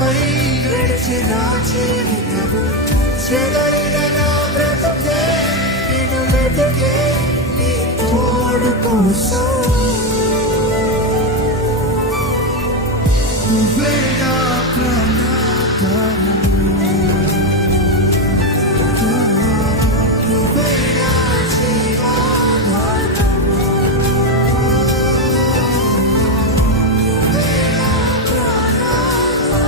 భారమై గడిచిన జీవితము చెదరిన నా బ్రతుకే నిన్ను వెతికే నీ తోడు కోసం